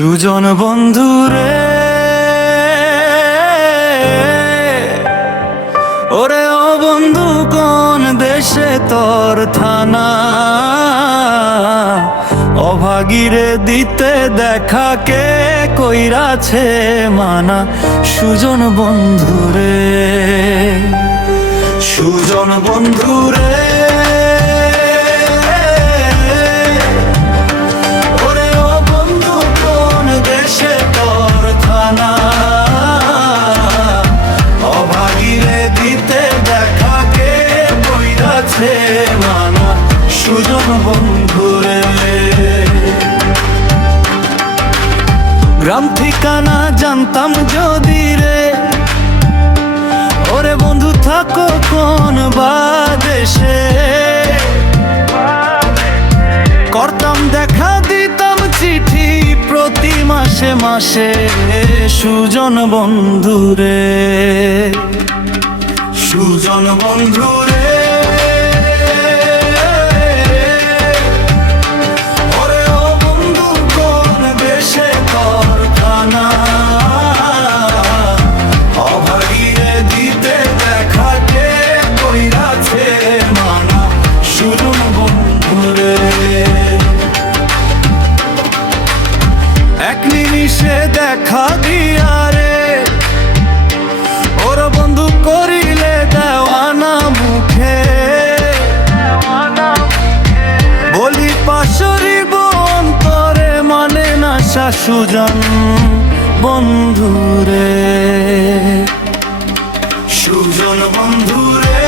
সুজন বন্ধুরে ওরে ও বন্ধু কোন দেশে তোর থানা, অভাগীরে দিতে দেখা কে কইরাছে মানা। সুজন বন্ধুরে, সুজন বন্ধুরে মানা। সুজন বন্ধুরে গ্রাম ঠিকানা জানতাম যদি রে, ওরে বন্ধু থাকো কোন বাদেশে, করতাম দেখা দিতাম চিঠি প্রতি মাসে মাসে। সুজন বন্ধুরে, সুজন বন্ধুরে এক নিমিষে দেখা দিয়া রে, ওর বন্ধু করিলে দেওয়ানা মুখে, বলি পাশরিব অন্তরে মানে না সুজন বন্ধুরে, সুজন বন্ধুরে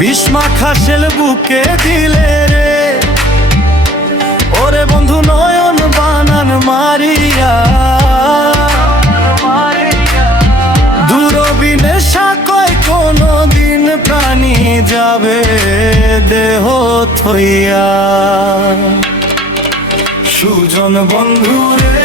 বিস্মা খাসেল বুকে দিলে রে, ওরে বন্ধু নয়ন বানান মারিয়া, দূরবীনে সাকয় কোনো দিন প্রাণী যাবে দেহ থইয়া। সুজন বন্ধুরে